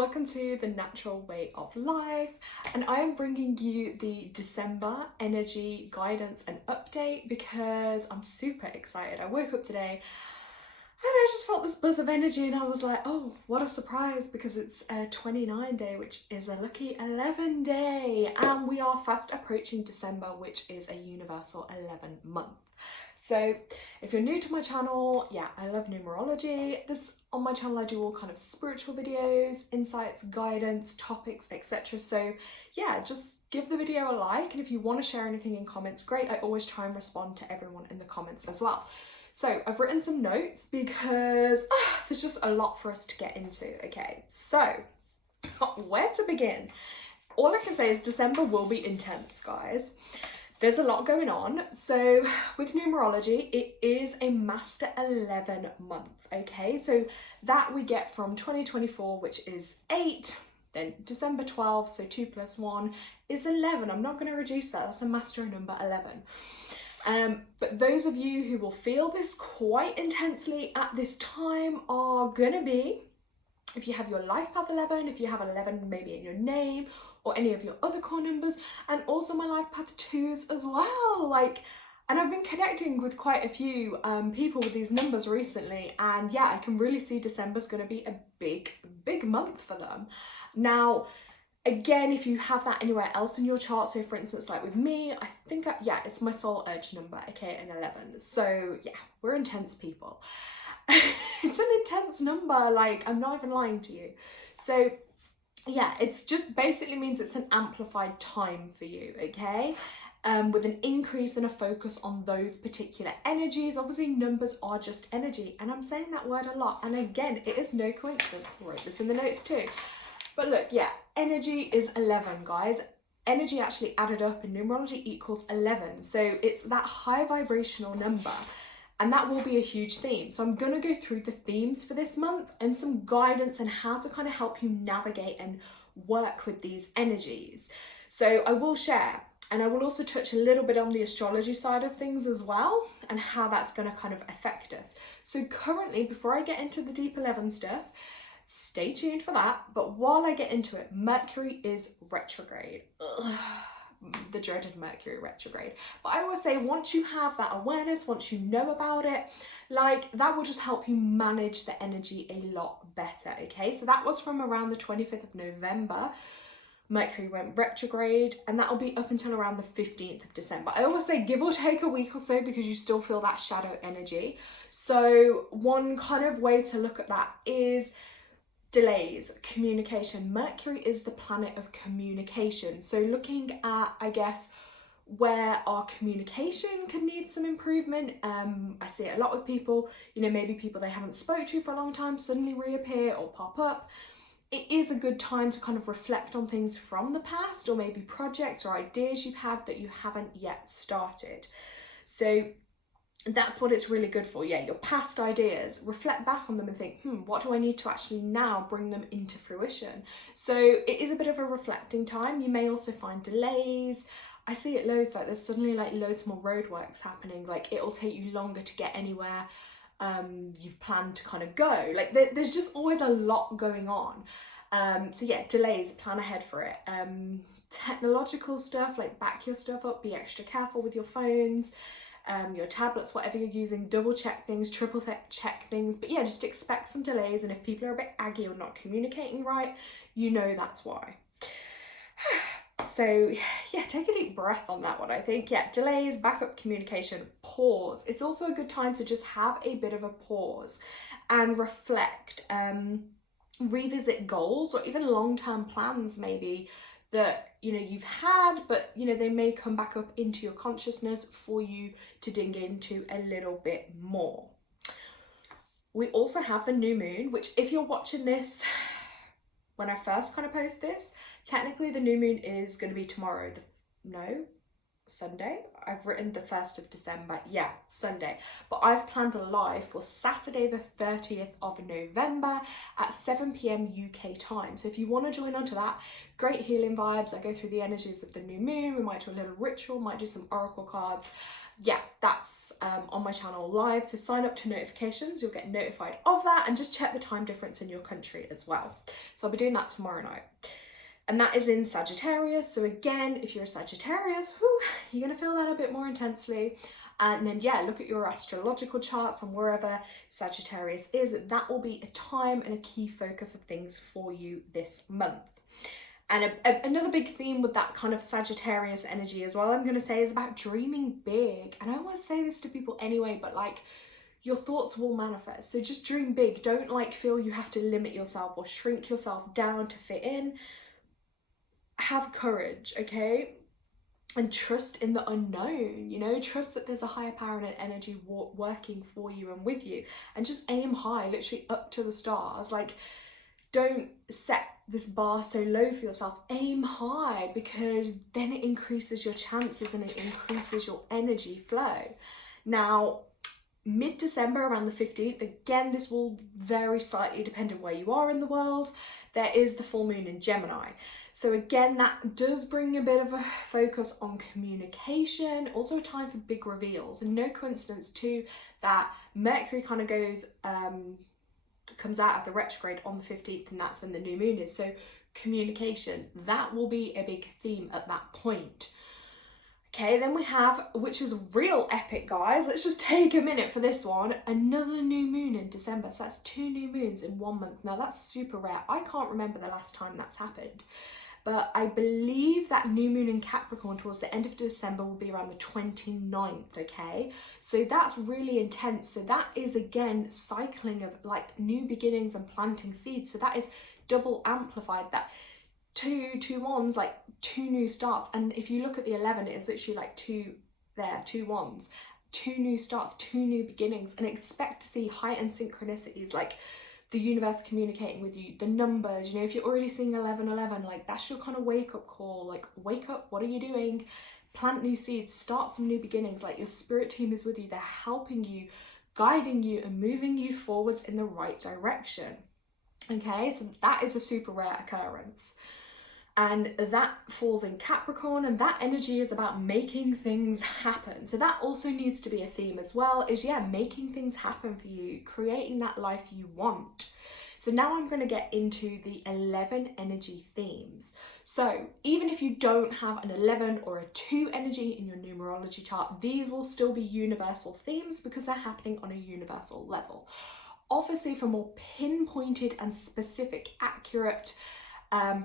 welcome to The Natural Way of Life, and I am bringing you the December energy guidance and update because I'm super excited. I woke up today and I just felt this buzz of energy and I was like, oh, what a surprise, because it's a 29 day, which is a lucky 11 day, and we are fast approaching December, which is a universal 11 month. So if you're new to my channel, yeah, I love numerology. On my channel I do all kind of spiritual videos, insights, guidance, topics, etc. So yeah, just give the video a like, and if you want to share anything in comments, great. I always try and respond to everyone in the comments as well. So I've written some notes because there's just a lot for us to get into. Okay, so where to begin? All I can say is December will be intense, guys. There's a lot going on. So with numerology, it is a master 11 month, okay? So that we get from 2024, which is 8, then December 12, so 2 plus 1 is 11. I'm not going to reduce that. That's a master number 11. But those of you who will feel this quite intensely at this time are going to be, if you have your life path 11, if you have 11 maybe in your name, or any of your other core numbers, and also my life path 2s as well. And I've been connecting with quite a few people with these numbers recently, and yeah, I can really see December's going to be a big month for them. Now, again, if you have that anywhere else in your chart, so for instance, like with me, I think, it's my soul urge number, aka an 11. So yeah, we're intense people. It's an intense number, I'm not even lying to you. So yeah, it's just basically means it's an amplified time for you, okay? With an increase and a focus on those particular energies. Obviously, numbers are just energy, and I'm saying that word a lot. And again, it is no coincidence. I wrote this in the notes too. But look, yeah, energy is 11, guys. Energy actually added up in numerology equals 11. So it's that high vibrational number. And that will be a huge theme. So I'm going to go through the themes for this month and some guidance on how to kind of help you navigate and work with these energies. So I will share, and I will also touch a little bit on the astrology side of things as well, and how that's going to kind of affect us. So currently, before I get into the deep 11 stuff, stay tuned for that. But while I get into it, Mercury is retrograde. Ugh. The dreaded Mercury retrograde. But I always say, once you have that awareness, once you know about it, that will just help you manage the energy a lot better, okay? So that was from around the 25th of November. Mercury went retrograde, and that will be up until around the 15th of December. I always say give or take a week or so, because you still feel that shadow energy. So one kind of way to look at that is delays, communication. Mercury is the planet of communication. So looking at, I guess, where our communication could need some improvement. I see it a lot with people, maybe people they haven't spoke to for a long time suddenly reappear or pop up. It is a good time to kind of reflect on things from the past, or maybe projects or ideas you've had that you haven't yet started. So that's what it's really good for. Yeah, your past ideas, reflect back on them and think, what do I need to actually now bring them into fruition? So it is a bit of a reflecting time. You may also find delays. I see it loads, there's suddenly loads more roadworks happening. It'll take you longer to get anywhere you've planned to kind of go. There's just always a lot going on. So yeah, delays, plan ahead for it. Technological stuff, back your stuff up, be extra careful with your phones. Your tablets, whatever you're using, double check things, triple check things. But yeah, just expect some delays, and if people are a bit aggy or not communicating right, that's why. So yeah, take a deep breath on that one. I think, yeah, delays, backup communication, pause. It's also a good time to just have a bit of a pause and reflect, revisit goals, or even long-term plans maybe that you've had, but they may come back up into your consciousness for you to dig into a little bit more. We also have the new moon, which, if you're watching this when I first kind of post this, technically the new moon is going to be tomorrow. Sunday. I've written the 1st of December. Yeah, Sunday. But I've planned a live for Saturday the 30th of November at 7 p.m. UK time. So if you want to join onto that, great healing vibes. I go through the energies of the new moon. We might do a little ritual, might do some oracle cards. yeah, that's on my channel live. So sign up to notifications, you'll get notified of that, and just check the time difference in your country as well. So I'll be doing that tomorrow night. And that is in Sagittarius. So again, if you're a Sagittarius, you're going to feel that a bit more intensely. And then, yeah, look at your astrological charts and wherever Sagittarius is, that will be a time and a key focus of things for you this month. And another big theme with that kind of Sagittarius energy as well, I'm going to say, is about dreaming big. And I always say this to people anyway, but like, your thoughts will manifest. So just dream big. Don't like feel you have to limit yourself or shrink yourself down to fit in. Have courage, okay? And trust in the unknown, you know, trust that there's a higher power and an energy working for you and with you, and just aim high, literally up to the stars. Like, don't set this bar so low for yourself. Aim high, because then it increases your chances and it increases your energy flow. Now, mid-December, around the 15th, again, this will vary slightly depending where you are in the world, there is the full moon in Gemini. So again, that does bring a bit of a focus on communication, also a time for big reveals. And no coincidence too that Mercury kind of comes out of the retrograde on the 15th, and that's when the new moon is. So communication, that will be a big theme at that point. Okay, then we have, which is real epic, guys, let's just take a minute for this one, another new moon in December. So that's 2 new moons in 1 month. Now that's super rare. I can't remember the last time that's happened, but I believe that new moon in Capricorn towards the end of December will be around the 29th, okay? So that's really intense. So that is, again, cycling of like new beginnings and planting seeds. So that is double amplified. That two ones, like 2 new starts. And if you look at the 11, it is literally like 2 ones, 2 new starts, 2 new beginnings, and expect to see heightened synchronicities, like the universe communicating with you, the numbers, you know, if you're already seeing 1111, like that's your kind of wake up call, like wake up, what are you doing? Plant new seeds, start some new beginnings, like your spirit team is with you, they're helping you, guiding you and moving you forwards in the right direction. Okay, so that is a super rare occurrence. And that falls in Capricorn, and that energy is about making things happen. So that also needs to be a theme as well, is making things happen for you, creating that life you want. So now I'm going to get into the 11 energy themes. So even if you don't have an 11 or a 2 energy in your numerology chart, these will still be universal themes because they're happening on a universal level. Obviously, for more pinpointed and specific, accurate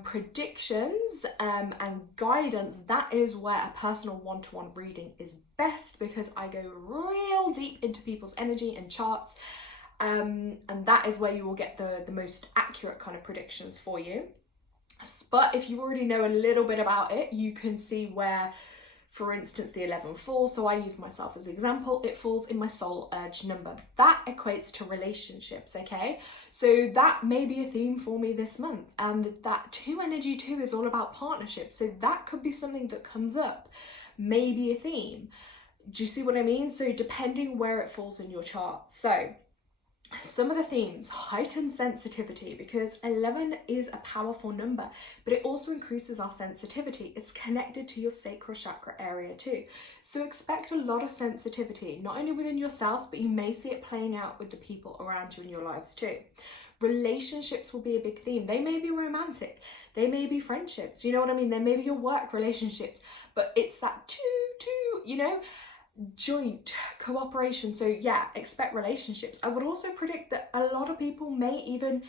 predictions and guidance, that is where a personal one-to-one reading is best, because I go real deep into people's energy and charts, and that is where you will get the most accurate kind of predictions for you. But if you already know a little bit about it, you can see where, for instance, the 11 falls. So I use myself as an example. It falls in my soul urge number. That equates to relationships, okay? So that may be a theme for me this month. And that 2 energy too is all about partnerships. So that could be something that comes up, maybe a theme. Do you see what I mean? So depending where it falls in your chart. So some of the themes: heightened sensitivity, because 11 is a powerful number, but it also increases our sensitivity. It's connected to your sacral chakra area too. So expect a lot of sensitivity, not only within yourselves, but you may see it playing out with the people around you in your lives too. Relationships will be a big theme. They may be romantic, they may be friendships, you know what I mean? They may be your work relationships, but it's that two, you know, joint cooperation. So yeah, expect relationships. I would also predict that a lot of people may even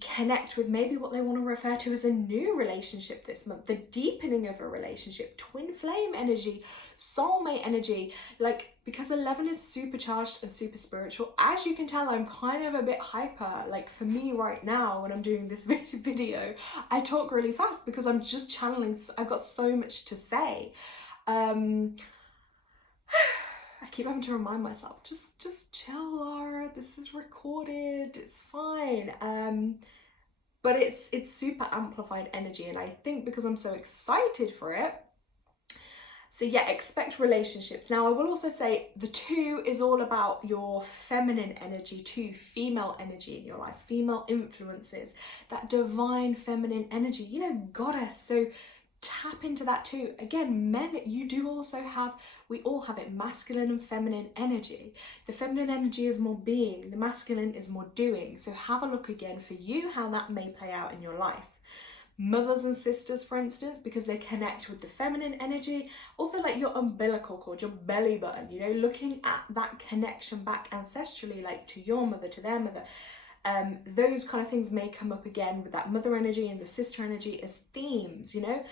connect with maybe what they want to refer to as a new relationship this month, the deepening of a relationship, twin flame energy, soulmate energy, like, because 11 is supercharged and super spiritual. As you can tell, I'm kind of a bit hyper. Like for me right now, when I'm doing this video, I talk really fast because I'm just channeling. I've got so much to say. I keep having to remind myself, just chill, Laura, this is recorded, it's fine. But it's super amplified energy, and I think because I'm so excited for it. So yeah, expect relationships. Now I will also say the 2 is all about your feminine energy too, female energy in your life, female influences, that divine feminine energy, you know, goddess. So tap into that too. Again, men, you do also have, we all have it, masculine and feminine energy. The feminine energy is more being, the masculine is more doing. So have a look again for you how that may play out in your life. Mothers and sisters, for instance, because they connect with the feminine energy. Also like your umbilical cord, your belly button, you know, looking at that connection back ancestrally, like to your mother, to their mother. Those kind of things may come up again with that mother energy and the sister energy as themes, you know.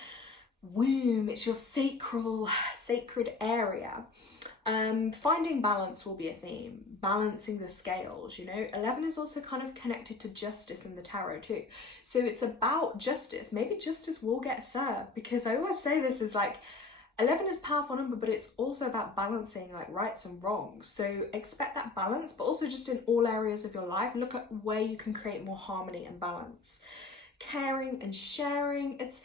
Womb, it's your sacred area. Finding balance will be a theme, balancing the scales, you know. 11 is also kind of connected to justice in the tarot too. So it's about justice. Maybe justice will get served, because I always say this is like, 11 is a powerful number, but it's also about balancing like rights and wrongs. So expect that balance, but also just in all areas of your life, look at where you can create more harmony and balance. Caring and sharing, it's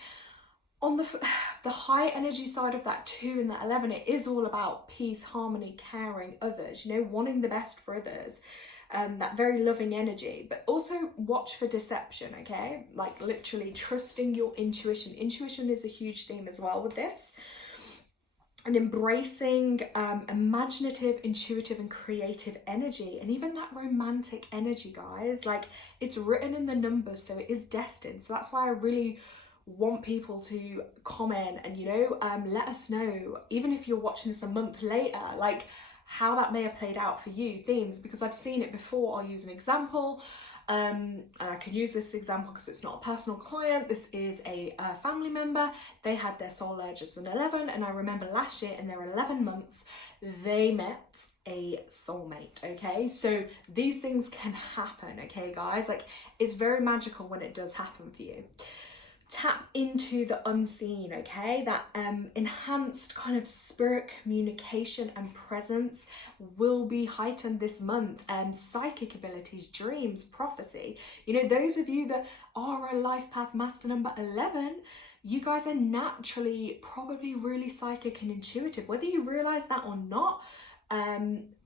on the high energy side of that 2 and that 11, it is all about peace, harmony, caring others, you know, wanting the best for others, that very loving energy. But also watch for deception, okay? Like literally trusting your intuition. Intuition is a huge theme as well with this. And embracing imaginative, intuitive and creative energy, and even that romantic energy, guys. Like, it's written in the numbers, so it is destined. So that's why I really want people to comment and, you know, let us know, even if you're watching this a month later, like how that may have played out for you, themes, because I've seen it before. I'll use an example, and I can use this example because it's not a personal client. This is a family member. They had their soul urge as an 11, and I remember last year in their 11 month they met a soulmate. Okay, so these things can happen, okay guys, like it's very magical when it does happen for you. Tap into the unseen, okay? That enhanced kind of spirit communication and presence will be heightened this month. Psychic abilities, dreams, prophecy. You know, those of you that are a life path master number 11, you guys are naturally probably really psychic and intuitive, whether you realize that or not.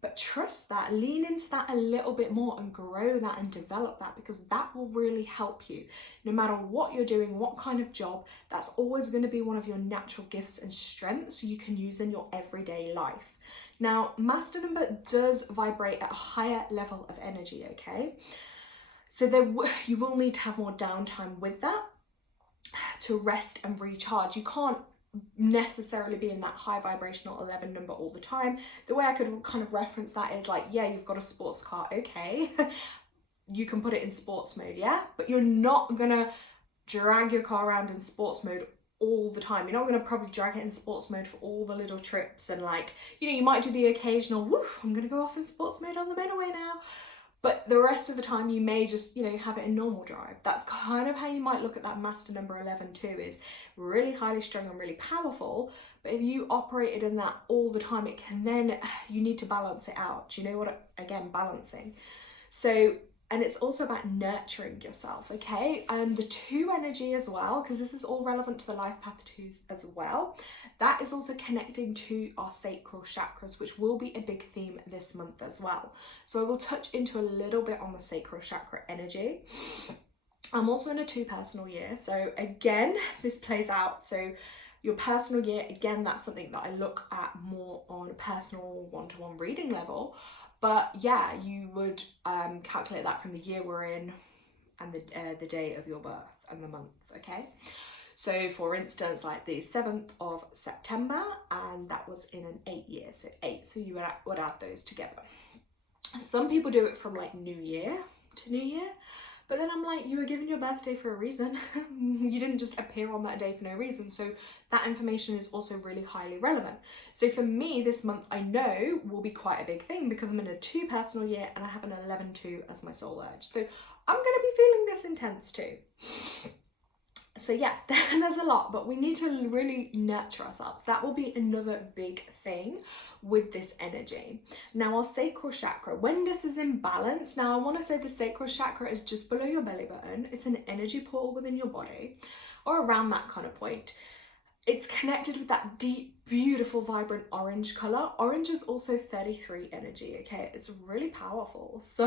But trust that, lean into that a little bit more and grow that and develop that, because that will really help you. No matter what you're doing, what kind of job, that's always going to be one of your natural gifts and strengths you can use in your everyday life. Now, master number does vibrate at a higher level of energy, okay? So you will need to have more downtime with that to rest and recharge. You can't necessarily be in that high vibrational 11 number all the time. The way I could kind of reference that is like, yeah, you've got a sports car, okay. You can put it in sports mode, yeah, but you're not gonna drag your car around in sports mode all the time. You're not gonna probably drag it in sports mode for all the little trips, and like, you know, you might do the occasional, woof, I'm gonna go off in sports mode on the motorway now. But the rest of the time you may just, you know, have it in normal drive. That's kind of how you might look at that master number 11 too, is really highly strung and really powerful. But if you operated in that all the time, it can then, you need to balance it out. Do you know what, again, balancing. So, and it's also about nurturing yourself, okay? And the 2 energy as well, because this is all relevant to the life path 2s as well. That is also connecting to our sacral chakras, which will be a big theme this month as well. So I will touch into a little bit on the sacral chakra energy. I'm also in a 2 personal year. So again, this plays out. So your personal year, again, that's something that I look at more on a personal one-to-one reading level. But yeah, you would calculate that from the year we're in and the day of your birth and the month, okay? So for instance, like the 7th of September, and that was in an 8 year, so 8, so you would add those together. Some people do it from like New Year to New Year, but then I'm like, you were given your birthday for a reason. You didn't just appear on that day for no reason, so that information is also really highly relevant. So for me, this month I know will be quite a big thing, because I'm in a 2 personal year and I have an 11-2 as my soul urge. So I'm going to be feeling this intense too. So yeah, there's a lot, but we need to really nurture ourselves. That will be another big thing with this energy. Now, our sacral chakra, when this is in balance, now I want to say the sacral chakra is just below your belly button. It's an energy portal within your body, or around that kind of point. It's connected with that deep, beautiful, vibrant orange color. Orange is also 33 energy, okay? It's really powerful. So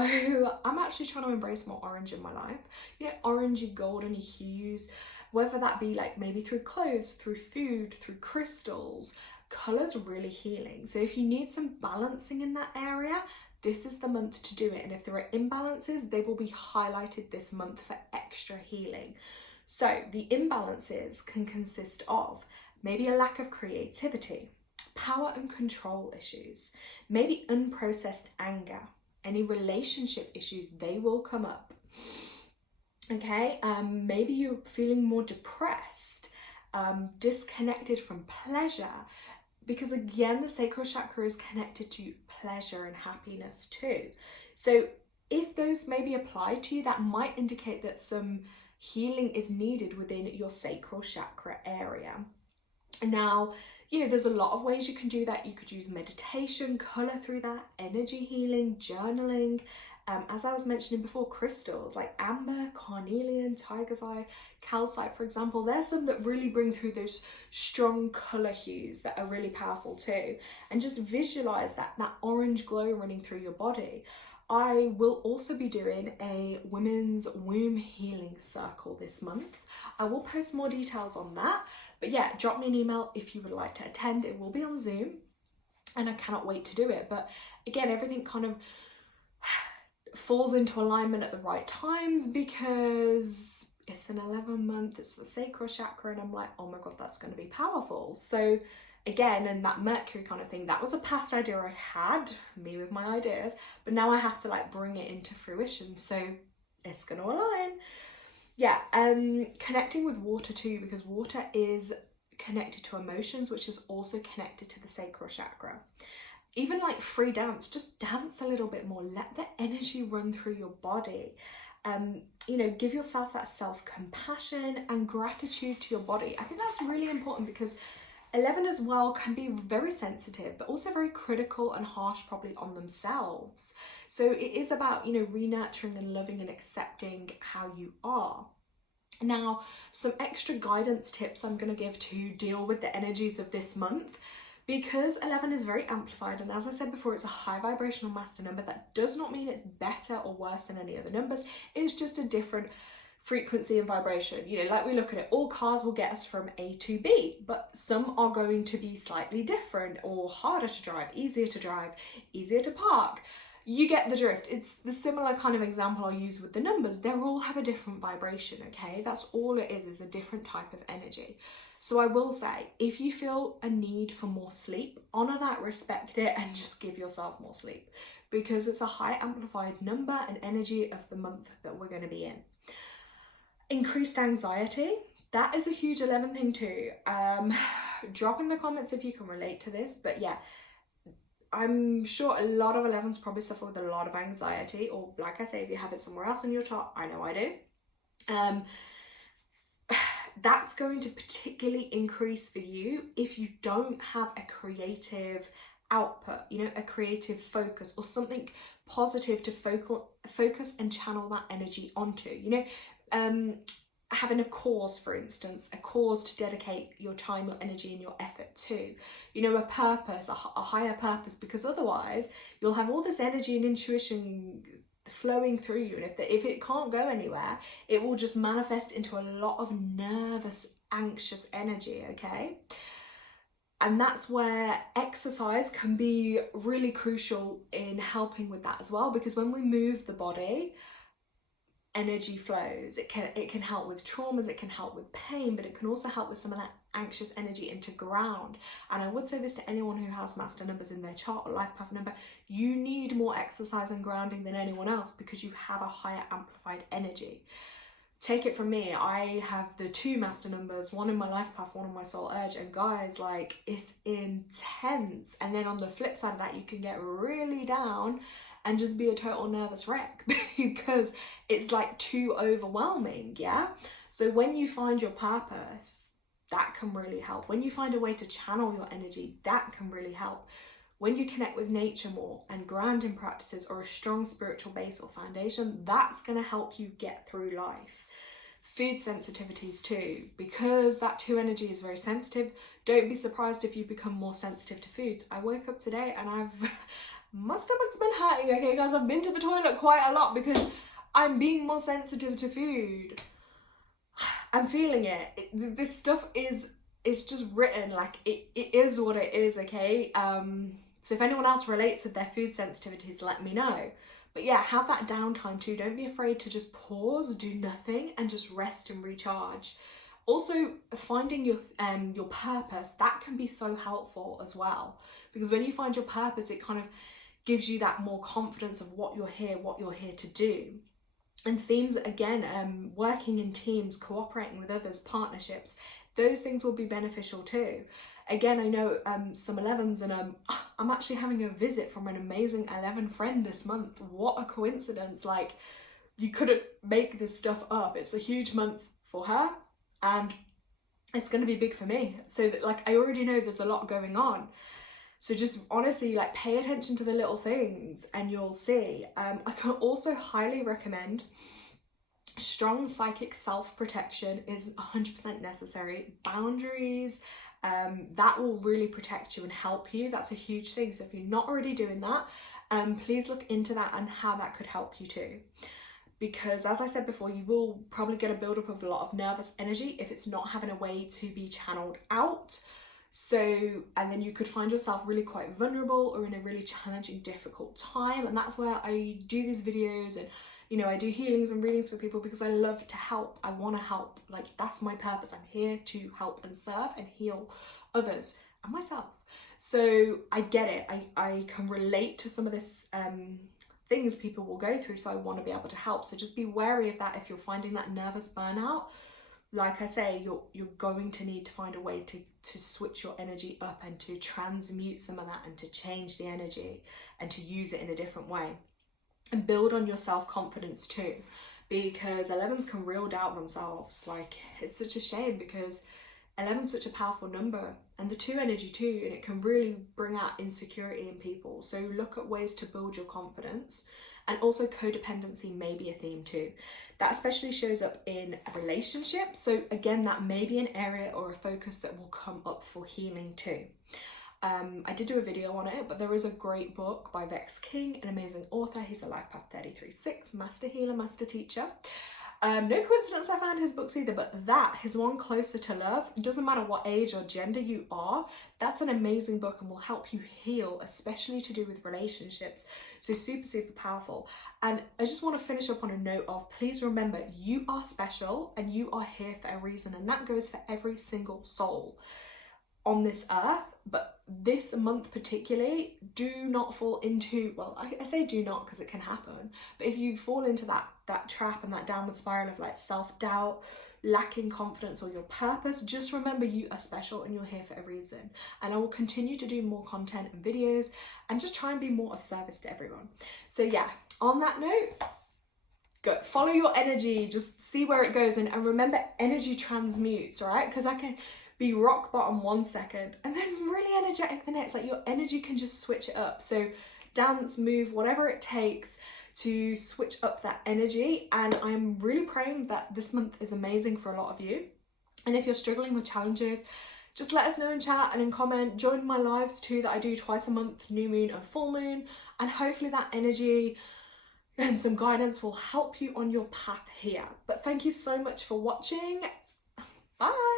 I'm actually trying to embrace more orange in my life. You know, orangey, golden hues. whether that be like maybe through clothes, through food, through crystals. Colour's really healing. So if you need some balancing in that area, this is the month to do it. And if there are imbalances, they will be highlighted this month for extra healing. So the imbalances can consist of maybe a lack of creativity, power and control issues, maybe unprocessed anger, any relationship issues, they will come up. Okay, maybe you're feeling more depressed, disconnected from pleasure, because again, the sacral chakra is connected to pleasure and happiness too. So if those maybe apply to you, that might indicate that some healing is needed within your sacral chakra area. Now, you know, there's a lot of ways you can do that. You could use meditation, colour through that, energy healing, journaling. As I was mentioning before, crystals like amber, carnelian, tiger's eye, calcite, for example, there's some that really bring through those strong colour hues that are really powerful too. And just visualise that orange glow running through your body. I will also be doing a women's womb healing circle this month. I will post more details on that. But yeah, drop me an email if you would like to attend. It will be on Zoom and I cannot wait to do it. But again, everything kind of falls into alignment at the right times because it's an 11 month, it's the sacral chakra, and I'm like, oh my god, that's going to be powerful. So again, and that Mercury kind of thing, that was a past idea I had, me with my ideas, but now I have to like bring it into fruition, so it's going to align. Yeah, connecting with water too, because water is connected to emotions, which is also connected to the sacral chakra. Even like free dance, just dance a little bit more, let the energy run through your body. You know, give yourself that self-compassion and gratitude to your body. I think that's really important because 11 as well can be very sensitive, but also very critical and harsh probably on themselves. So it is about, you know, re-nurturing and loving and accepting how you are. Now, some extra guidance tips I'm going to give to deal with the energies of this month. Because 11 is very amplified, and as I said before, it's a high vibrational master number. That does not mean it's better or worse than any other numbers. It's just a different frequency and vibration. You know, like we look at it, all cars will get us from A to B, but some are going to be slightly different or harder to drive, easier to park. You get the drift. It's the similar kind of example I'll use with the numbers. They all have a different vibration, okay? That's all it is a different type of energy. So I will say, if you feel a need for more sleep, honour that, respect it, and just give yourself more sleep. Because it's a high amplified number and energy of the month that we're going to be in. Increased anxiety, that is a huge 11 thing too. Drop in the comments if you can relate to this, but yeah, I'm sure a lot of 11s probably suffer with a lot of anxiety, or like I say, if you have it somewhere else in your chart, I know I do. That's going to particularly increase for you if you don't have a creative output, you know, a creative focus or something positive to focus and channel that energy onto, you know, having a cause, for instance, a cause to dedicate your time, your energy and your effort to, you know, a purpose, a higher purpose, because otherwise you'll have all this energy and intuition flowing through you, and if it can't go anywhere, it will just manifest into a lot of nervous, anxious energy, okay? And that's where exercise can be really crucial in helping with that as well, because when we move the body, energy flows. It can help with traumas, it can help with pain, but it can also help with some of that anxious energy into ground. And I would say this to anyone who has master numbers in their chart or life path number, you need more exercise and grounding than anyone else because you have a higher amplified energy. Take it from me, I have the 2 master numbers, one in my life path, one in my soul urge, and guys, like, it's intense. And then on the flip side of that, you can get really down and just be a total nervous wreck because it's like too overwhelming, yeah? So when you find your purpose, that can really help. When you find a way to channel your energy, that can really help. When you connect with nature more and grounding practices or a strong spiritual base or foundation, that's going to help you get through life. Food sensitivities too, because that 2 energy is very sensitive. Don't be surprised if you become more sensitive to foods. I woke up today and my stomach's been hurting, okay guys, I've been to the toilet quite a lot because I'm being more sensitive to food. I'm feeling it. This stuff is, it's just written, like it is what it is, okay? So if anyone else relates with their food sensitivities, let me know. But yeah, have that downtime too. Don't be afraid to just pause, do nothing, and just rest and recharge. Also, finding your purpose, that can be so helpful as well. Because when you find your purpose, it kind of gives you that more confidence of what you're here to do. And themes, again, working in teams, cooperating with others, partnerships, those things will be beneficial too. Again, I know some 11s, and I'm actually having a visit from an amazing 11 friend this month. What a coincidence. Like, you couldn't make this stuff up. It's a huge month for her, and it's going to be big for me. So that, like, I already know there's a lot going on. So just honestly, like, pay attention to the little things and you'll see. I can also highly recommend strong psychic self-protection is 100% necessary. Boundaries, that will really protect you and help you. That's a huge thing. So if you're not already doing that, please look into that and how that could help you too. Because as I said before, you will probably get a buildup of a lot of nervous energy if it's not having a way to be channeled out. So, and then you could find yourself really quite vulnerable or in a really challenging, difficult time. And that's where I do these videos, and, you know, I do healings and readings for people because I love to help. I want to help. Like, that's my purpose. I'm here to help and serve and heal others and myself. So I get it. I can relate to some of this things people will go through. So I want to be able to help. So just be wary of that if you're finding that nervous burnout. Like I say, you're going to need to find a way to switch your energy up and to transmute some of that and to change the energy and to use it in a different way. And build on your self-confidence too, because 11s can real doubt themselves. Like, it's such a shame because 11's such a powerful number, and the 2 energy too, and it can really bring out insecurity in people. So look at ways to build your confidence. And also codependency may be a theme too. That especially shows up in a relationship. So again, that may be an area or a focus that will come up for healing too. I did do a video on it, but there is a great book by Vex King, an amazing author. He's a Life Path 33/6, master healer, master teacher. No coincidence I found his books either, but his one, Closer to Love, it doesn't matter what age or gender you are, that's an amazing book and will help you heal, especially to do with relationships. So super, super powerful. And I just want to finish up on a note of, please remember, you are special and you are here for a reason. And that goes for every single soul on this earth. But this month particularly, do not fall into, well, I say do not because it can happen, but if you fall into that trap and that downward spiral of like self-doubt, lacking confidence or your purpose, just remember you are special and you're here for a reason. And I will continue to do more content and videos and just try and be more of service to everyone. So yeah, on that note, go follow your energy, just see where it goes, and remember, energy transmutes, right? Because I can be rock bottom 1 second and then really energetic the next. Like, your energy can just switch it up. So dance, move, whatever it takes to switch up that energy. And I'm really praying that this month is amazing for a lot of you. And if you're struggling with challenges, just let us know in chat and in comment. Join my lives too that I do twice a month, new moon and full moon, and hopefully that energy and some guidance will help you on your path here. But thank you so much for watching. Bye.